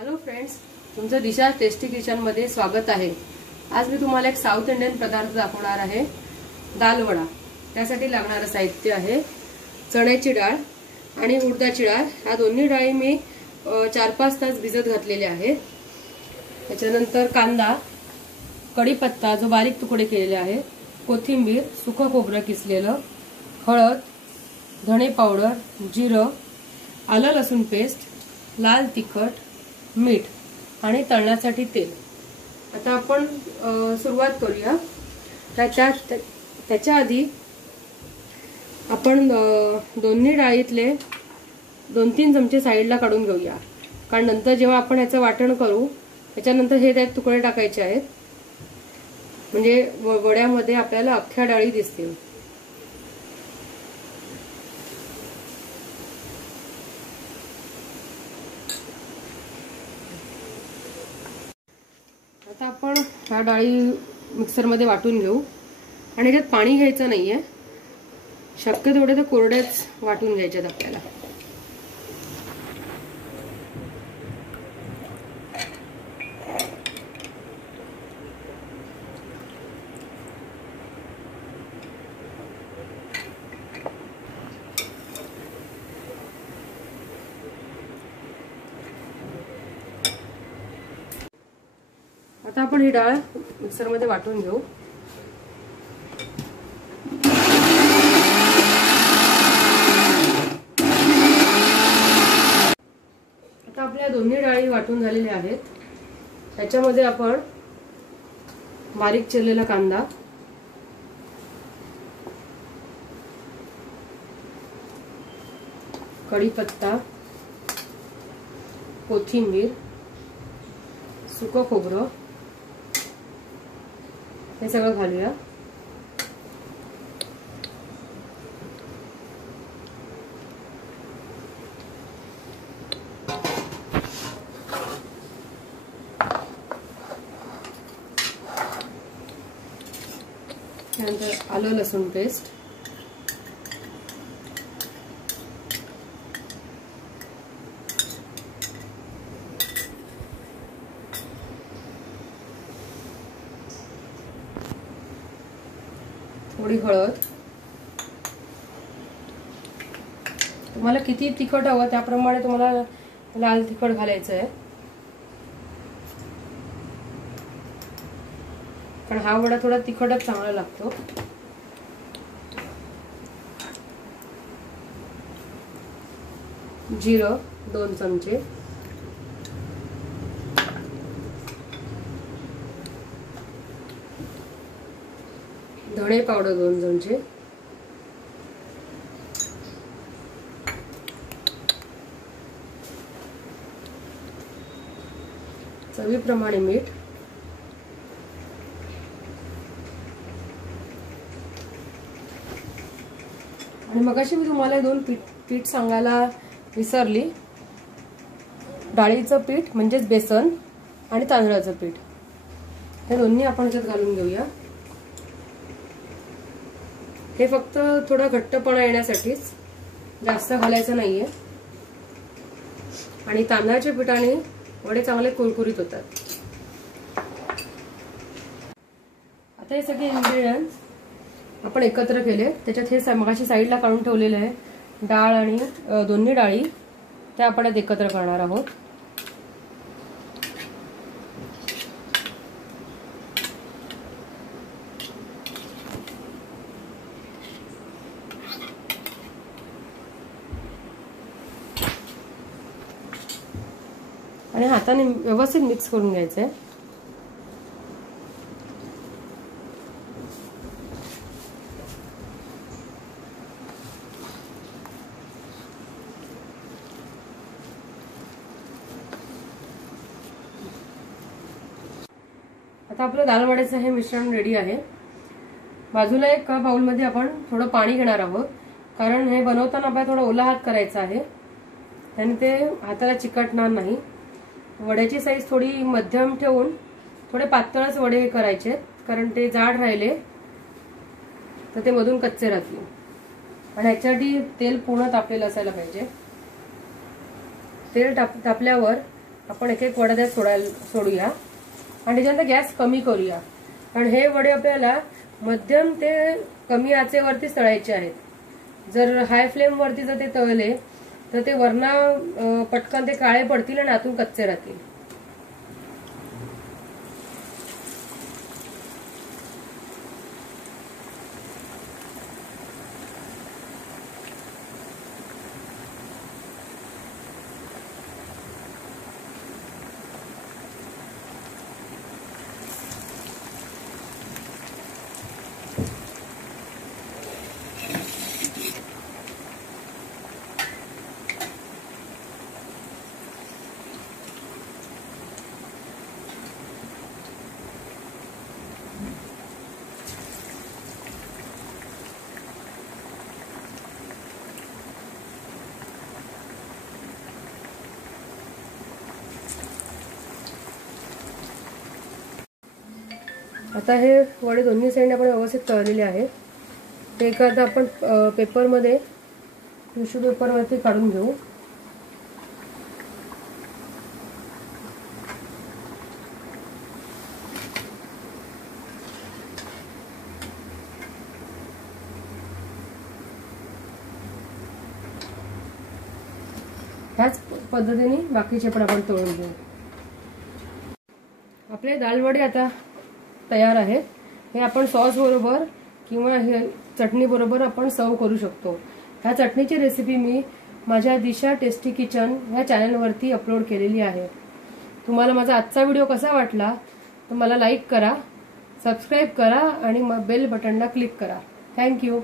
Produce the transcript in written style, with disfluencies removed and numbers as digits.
Hello friends, तुमचं दिशा tasty kitchen मध्ये स्वागत आहे। आज मी तुम्हाला एक साऊथ इंडियन पदार्थ दाखवणार आहे, दाल वडा। त्यासाठी लागणारे साहित्य आहे चण्याची डाळ आणि उडदाची डाळ। ह्या दोन्ही डाळी मी 4-5 तास भिजत घातलेले आहेत। त्याच्यानंतर कांदा, कढीपत्ता जो बारीक तुकडे केलेले आहे, कोथिंबीर, सुकं खोबरं किसलेलं, हळद, धणे पावडर, जिरं, आलं लसूण पेस्ट, लाल तिखट, मीठ आणि तळण्यासाठी तेल। आता आपण सुरुवात करूया। त्याच्या आधी आपण दोन्ही डाळीतले 2-3 चमचे साईडला काढून घेऊया, कारण नंतर जेव्हा आपण याचं वाटण करू त्याच्यानंतर हे त्यात तुकडे टाकायचे आहेत, म्हणजे वड्यामध्ये आपल्याला अख्ख्या डाळी दिसतील। आता आपण ह्या डाळी मिक्सरमध्ये वाटून घेऊ आणि याच्यात पाणी घ्यायचं नाहीये, शक्य तेवढे तर कोरड्याच वाटून घ्यायच्यात आपल्याला। आता आपण ही डाळ मिक्सरमध्ये वाटून घेऊ। आता आपल्या दोन्ही डाळी वाटून झालेल्या आहेत। त्याच्यामध्ये आपण बारीक चिरलेला कांदा, कढीपत्ता, कोथिंबीर, सुकं खोबरं हे सगळं घालूया। त्यानंतर आलं लसूण पेस्ट, थोडी हळद। तुम्हाला किती तिखट हवं त्याप्रमाणे तुम्हाला लाल तिखट घालायचं आहे, कारण हा वडा थोडा तिखटच चांगला लागतो। जिरं 2 चमचे, धणे पावडर 2 चमचे, चवीप्रमाणे मीठ, आणि मगाशी मी तुम्हाला 2 पीठ सांगायला विसरली। डाळीचं पीठ म्हणजेच बेसन आणि तांदळाचं पीठ, हे दोन्ही आपण याच्यात घालून घेऊया। हे फक्त थोडा घट्टपणा येण्यासाठीच, जास्त घालायचं नाहीये, आणि तांदळाच्या पिठाने वडे चांगले कुरकुरीत होतात। आता हे सगळे इन्ग्रेडियंट्स आपण एकत्र केले, त्याच्यात हे मगाशी साईडला काढून ठेवलेले आहे डाळ आणि दोन्ही डाळी, त्या आपण एकत्र करणार आहोत। आणि हाताने व्यवस्थित मिक्स करून घ्यायचं आहे। आता आपलं दाल वड्याचं हे मिश्रण रेडी आहे। बाजूला एक बाउलमध्ये आपण थोडं पाणी घेणार आहोत, कारण हे बनवताना आपल्याला थोडा ओला हात करायचा आहे, त्याने ते हाताला चिकटणार नाही। वड्याची साईज थोडी मध्यम ठेवून थोडे पातळच वडे करायचे, कारण ते जाड राहिले तर ते मधून कच्चे राहतील, आणि याच्यासाठी तेल पूर्ण तापलेलं असायला पाहिजे। तेल तापल्यावर आपण एक एक वडा त्यात सोडूया आणि त्याच्यानंतर गॅस कमी करूया, कारण हे वडे आपल्याला मध्यम ते कमी आचेवरती तळायचे आहेत। जर हाय फ्लेम वरती जर ते तळले तर ते वरना पटकन ते काळे पडतील आणि आतून कच्चे राहतील। आता हे वडे दोन्ही साईडने आपण व्यवस्थित तळलेले आहेत। ते एका आता आपण पेपरमध्ये टिश्यू पेपरवरती काढून घेऊ। ह्याच पद्धतीने बाकीचे पण आपण तळून घेऊ। आपले दालवडे आता तयार आहेत। हे आपण सॉस बरोबर किंवा हे चटणी बरोबर आपण सर्व करू शकतो। ह्या चटणीची रेसिपी मी माझ्या दिशा टेस्टी किचन ह्या चॅनलवरती अपलोड केलेली आहे। तुम्हाला माझा आजचा व्हिडिओ कसा वाटला तर मला लाईक करा, सबस्क्राईब करा आणि बेल बटनला क्लिक करा। थँक्यू।